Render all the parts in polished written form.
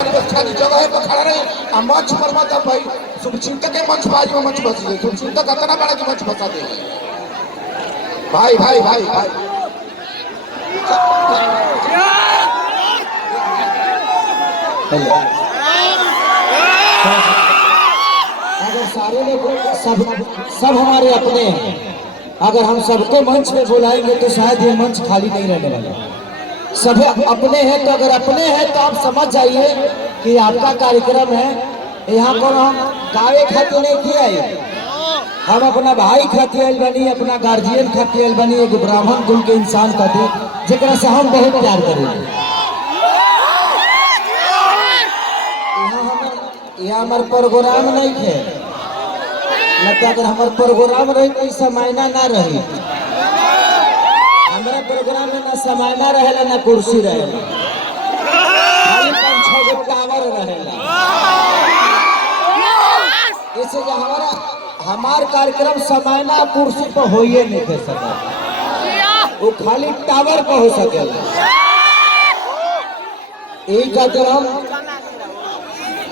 खाली जगह पर खड़ा रहे मंच पर मत भाई शुभचिंतक के मंच पर में मंच बस शुभचिंतक इतना बड़ा कि मंच बसा दे भाई भाई भाई भाई अगर सारे लोग सब हमारे अपने हैं, अगर हम सबको मंच पे बुलाएंगे तो शायद ये मंच खाली नहीं रहने वाला। सब अपने हैं तो अगर अपने हैं तो आप समझ जाइए कि आपका कार्यक्रम है। यहाँ पर हम गावे खातिर नहीं किया, हम अपना भाई खातिर बनी, अपना गार्जियन खातिर बनी, एक ब्राह्मण कुल के इंसान खातिर जरा से हम बहुत प्यार करेंगे। यहाँ हमारे प्रोग्राम नहीं है, लगता अगर हमारे प्रोग्राम रही तो समायना ना रही। हमारा प्रोग्राम में ना समायना रहेला ना कुर्सी रहेला, खाली 5-6 गो टावर रहेला। इससे हमार कार्यक्रम समायना कुर्सी पर हो ही नहीं कर सका, वो खाली टावर पर हो सकेला। यही खातिर हम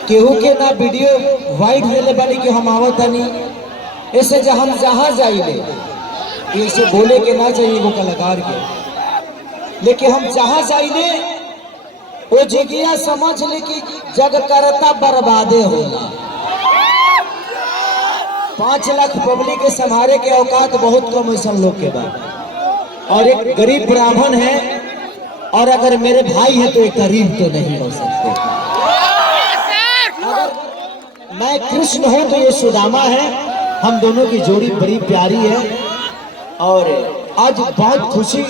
केहू के ना वीडियो वाइड देले बानी कि हम आवत नहीं। ऐसे जब हम जहाँ जाइले ऐसे बोले के ना चाहिए वो कलाकार के, लेकिन हम जहाँ जाइले वो जगह समझ ले कि जग करता बर्बादे होला। 5 लाख पब्लिक के संभाले के औकात बहुत कम है सब लोग के बाद, और एक गरीब ब्राह्मण है, और अगर मेरे भाई है तो एक गरीब तो नहीं हो सकते। मैं कृष्ण हूं तो ये सुदामा है, हम दोनों की जोड़ी बड़ी प्यारी है। और आज बहुत खुशी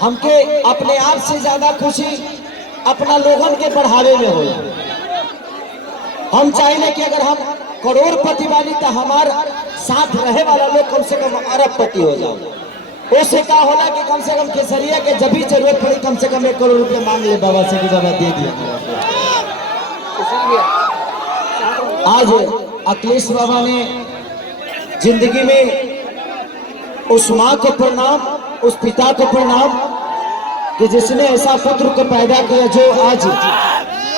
हमके अपने आप से ज्यादा खुशी अपना लोगन के बढ़ावे में हो। हम चाहिए कि अगर हम करोड़पति वाली तो हमारा साथ रहे वाला लोग कम से कम अरबपति हो जाओ। उससे क्या होला कि कम से कम केसरिया के जब भी जरूरत पड़ी कम से कम 1 करोड़ रुपया मांग ले बाबा से कि बाबा दे दिया। आज अखिलेश बाबा ने जिंदगी में उस माँ को प्रणाम, उस पिता को प्रणाम कि जिसने ऐसा पुत्र को पैदा किया जो आज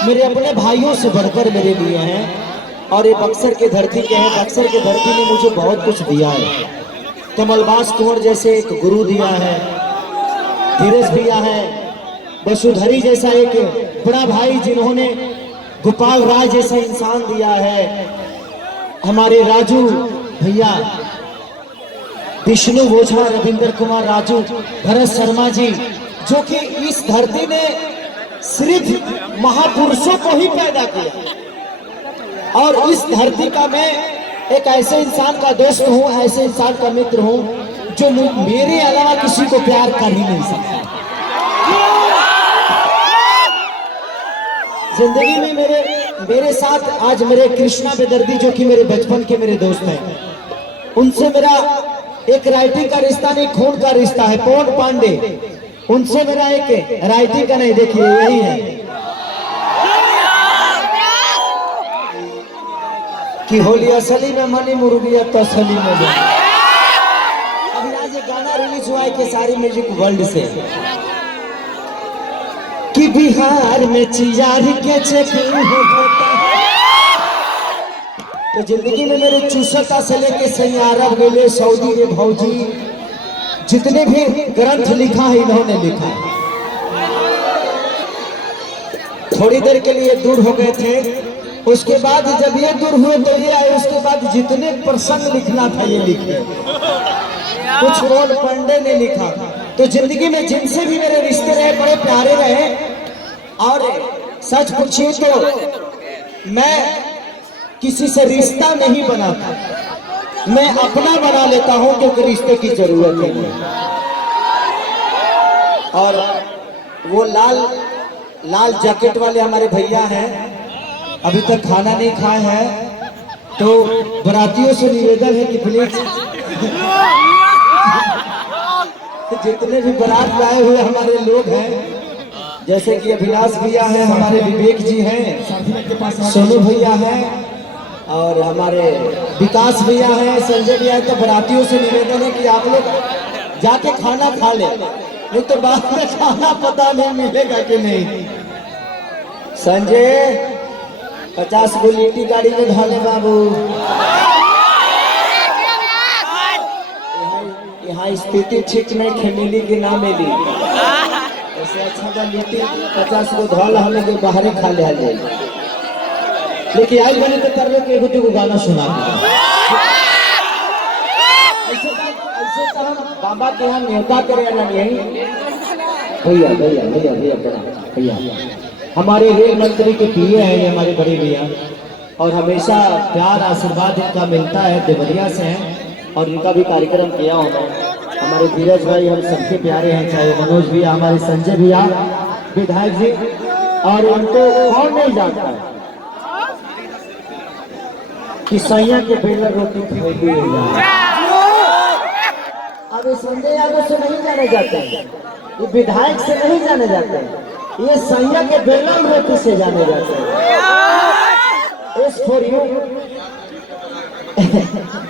मेरे अपने भाइयों से बढ़कर मेरे लिए हैं। और ये बक्सर के धरती के हैं, बक्सर के धरती ने मुझे बहुत कुछ दिया है। कमलबास कुंवर जैसे एक गुरु दिया है, धीरज दिया है, वसुधरी जैसा एक बड़ा भाई जिन्होंने गोपाल राय जैसा इंसान दिया है, हमारे राजू भैया, विष्णु ओझा, रविंद्र कुमार राजू, भरत शर्मा जी, जो कि इस धरती ने सिर्फ महापुरुषों को ही पैदा किया। और इस धरती का मैं एक ऐसे इंसान का दोस्त हूँ, ऐसे इंसान का मित्र हूँ जो मेरे अलावा किसी को प्यार कर ही नहीं सकता। जिंदगी में मेरे साथ आज मेरे कृष्णा बेदर्दी जो कि मेरे बचपन के मेरे दोस्त हैं, उनसे मेरा एक राइटिंग का रिश्ता नहीं, खून का रिश्ता है। पवन पांडे, उनसे मेरा एक राइटिंग का नहीं, देखिए यही है कि होली असली में मनी मुर्गिया तसली में। अभी आज ये गाना रिलीज हुआ है केसारी म्यूजिक वर्ल्ड से कि बिहार में चियारी के चेकिंग होता है। तो जिंदगी में मेरे चूसता से लेके सही अरब गए सऊदी में भौजी, जितने भी ग्रंथ लिखा है इन्होंने लिखा है। थोड़ी देर के लिए दूर हो गए थे, उसके बाद जब ये दूर हुए तो ये आए, उसके बाद जितने प्रसंग लिखना था ये लिखे। कुछ पवन पांडे ने लिखा। तो जिंदगी में जिनसे भी मेरे रिश्ते रहे बड़े प्यारे रहे, और सच पूछिए तो मैं किसी से रिश्ता नहीं बनाता, मैं अपना बना लेता हूं क्योंकि रिश्ते की जरूरत है। और वो लाल जैकेट वाले हमारे भैया हैं, अभी तक खाना नहीं खाए हैं, तो बरातियों से निवेदन है कि प्लीज जितने भी बारात लाए हुए हमारे लोग हैं, जैसे कि अभिलाष भैया हैं, हमारे विवेक जी हैं, सोनू भैया हैं, और हमारे विकास भैया हैं, संजय भैया हैं, तो बरातियों से निवेदन है कि आप लोग जाके खाना खा ले, नहीं तो बाद में खाना पता नहीं मिलेगा कि नहीं। संजय 50 गो लिट्टी गाड़ी में धाले बाबू। यहाँ स्थिति ठीक नहीं खेमिली की ना मिली, ऐसे अच्छा बा लिट्टी 50 गो धल हमें के बाहर खा ले जाए। लेकिन आज बने तो कर लो कि एगो दुगो गाना सुना ऐसे तो हम बाबा के यहाँ न्योता करे ना यही। भैया भैया भैया भैया भैया हमारे रेल मंत्री के पीए हैं ये हमारे बड़े भैया, और हमेशा प्यार आशीर्वाद इनका मिलता है, देवरिया से हैं और इनका भी कार्यक्रम किया उन्होंने। हमारे धीरज भाई हम सबके प्यारे हैं, चाहे मनोज भैया, हमारे संजय भैया विधायक जी, और उनको कौन नहीं जानता है कि सैया के बेलर रोटी खरीदी हो जाए। अब इस संजय यादव से नहीं जाने जाते हैं, ये विधायक से नहीं जाने जाते हैं, ये सैया के बेलर रोटी से जाने जाते हैं। एस फॉर यू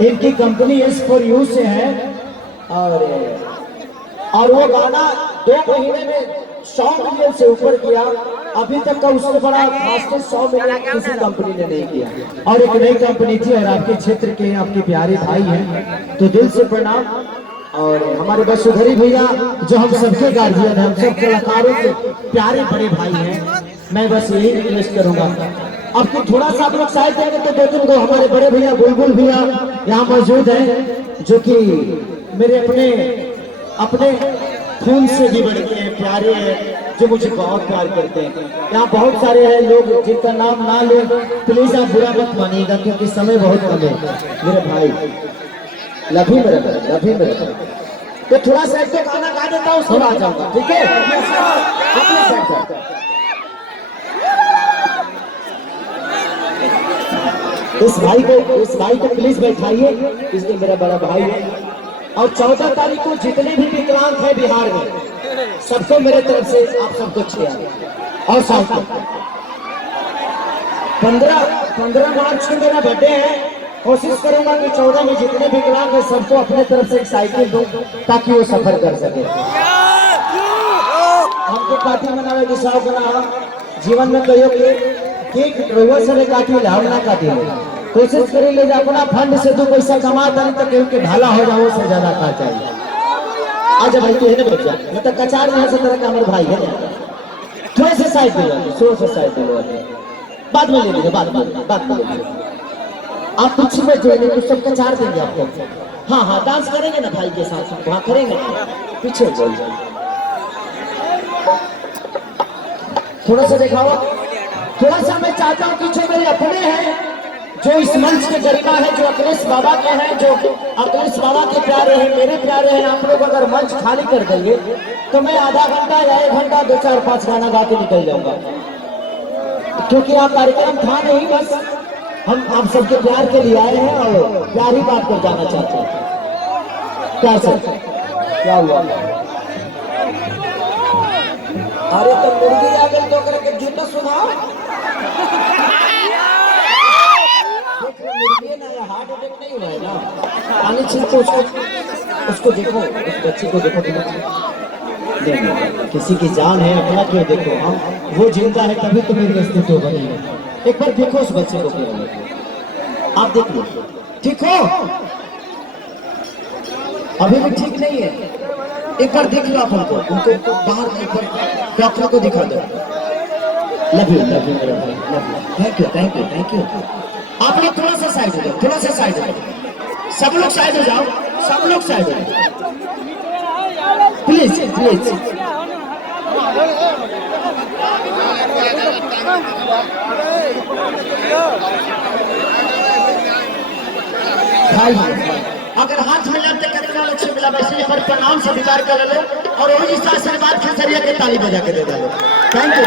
इनकी कंपनी एस फॉर यू से है, और वो गाना 2 महीने में 100 मिलियन से ऊपर किया। अभी तक का उससे बड़ा फास्टेस्ट 100 मिलियन किसी कंपनी ने नहीं किया, और एक नई कंपनी थी, और आपके क्षेत्र के आपके प्यारे भाई हैं, तो दिल से प्रणाम। और हमारे वसुधरी भैया जो हम सबके गार्जियन हैं, हम सब कलाकारों के प्यारे बड़े भाई हैं, मैं बस यही रिक्वेस्ट करूंगा आपको थोड़ा सा आप लोग साइड देंगे तो 2-3 को हमारे बड़े भैया बुलबुल भैया यहाँ मौजूद हैं, जो कि मेरे अपने खून से भी बढ़ के हैं, प्यारे हैं, जो मुझे बहुत प्यार करते हैं। यहाँ बहुत सारे हैं लोग जिनका नाम ना ले, प्लीज आप बुरा मत मानिएगा क्योंकि समय बहुत कम है। मेरे भाई लभी मेरे तो थोड़ा सा एक तो गाना गा देता हूँ, उसको आ जाऊंगा, ठीक है? अपने साइड इस भाई को प्लीज बैठाइए, इसलिए मेरा बड़ा भाई है। और 14 तारीख को जितने भी विकलांग हैं बिहार में, सबको मेरे तरफ से आप सबको छेड़ा। और साथ 15 मार्च को मेरा बर्थडे है, कोशिश करूंगा कि 14 में जितने विकलांग हैं सबको अपने तरफ से एक साइकिल दूं ताकि वो सफर कर सके। हमको पार्टी मनावे के शौक ना जीवन में कहियो केक रोवा से काटी ले, हम ना काटी ले, कोशिश करी ले अपना फंड से 2 पैसा कमा तारी तो केहू के ढाला हो जाओ से ज्यादा का चाहिए। आजा भाई तू है ना बच्चा, मतलब कचार यहाँ से तरह का हमारे भाई है ना, थोड़े से साइड दे जाते, 100 से साइड दे जाते, बाद में ले लीजिए, बाद में ले लीजिए। आप कुछ में जोड़े तो सब कचार देंगे आपको। हाँ डांस करेंगे ना भाई के साथ, वहाँ करेंगे, पीछे बोल जाए, थोड़ा सा दिखाओ। थोड़ा सा मैं चाहता हूँ कि जो मेरे अपने हैं, जो इस मंच के गरिमा है, जो अखिलेश बाबा के हैं, जो अखिलेश बाबा के प्यारे हैं, मेरे प्यारे हैं, आप लोग अगर मंच खाली कर देंगे तो मैं आधा घंटा या 1 घंटा 2, 4, 5 गाना गा के निकल जाऊंगा, क्योंकि यहाँ कार्यक्रम था नहीं, बस हम आप सबके प्यार के लिए आए हैं और प्यार ही बात कर जाना चाहते हैं। क्या सर क्या हुआ? अरे तो मुर्गी आ गई तो करके जूता सुनाओ, मुर्गी ना, या हार्ट अटैक नहीं हुआ है ना, पानी छीनको उसको देखो, उस बच्चे को देखो, किसी की जान है, अपना क्यों देखो, हम वो जिंदा है तभी तो मेरी अस्तित्व बनी है। एक बार देखो उस बच्चे को, आप देख लो, ठीक हो? अभी भी ठीक नहीं है, एक बार देख लो आप उनको बाहर, एक बार डॉक्टर को दिखा दो। लव यू मेरे भाई, लव यू, थैंक यू। आप लोग थोड़ा सा साइड हो जाओ, थोड़ा सा साइड हो जाओ, सब लोग साइड हो जाओ, सब लोग साइड हो जाओ, प्लीज। भाई अगर हाथ में लगते करेगा लक्ष्य मिला, वैसे एक बार प्रणाम से विचार कर लो और वही इस आशीर्वाद खेसरिया के ताली बजा के दे दो। Thank you.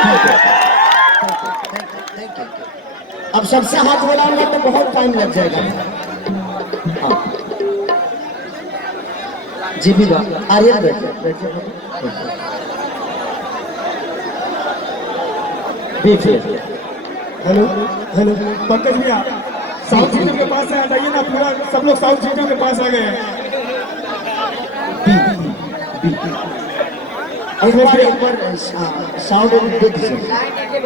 अब सबसे हाथ मिलाऊंगा तो बहुत टाइम लग जाएगा। हाँ। जी भी आर्यन बैठे हेलो पंकज भैया, साउथ सिस्टम के पास आ जाइए ना, पूरा सब लोग साउथ सिस्टम के पास आ गए हैं। एक बार साउंड दे दीजिए।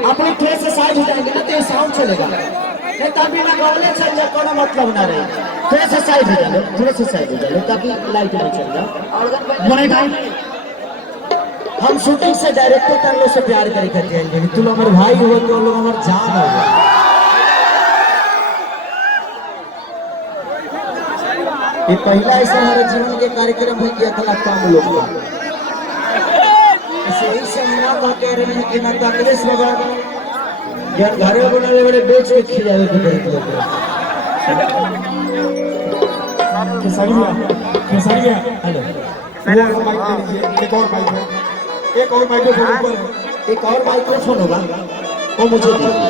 अपने थोड़े से साइड हो जाएंगे ना तो ये साउंड चलेगा, नहीं तभी ना गौले चल जाए, कोनो मतलब ना रहे। थोड़े से साइड हो जाए, थोड़े से साइड हो जाए ताकि लाइट में चल जाए। हम शूटिंग से डायरेक्टर कर लो से प्यार करी करते हैं, तुम हमारे भाई हो तो लोग हमारे जान हो। ये पहला ऐसा हमारे जीवन के कार्यक्रम है किया था लगता हम लोग का। यही से हम कह रहे हैं कि ना अखिलेश बाबा यार घरे बनाने वाले बेच के खिलावे के पड़ते केसरिया हेलो वो माइक ले लीजिए, एक और माइक है, एक और माइक्रोफोन ऊपर है। एक और माइक्रोफोन होगा वो मुझे दीजिए।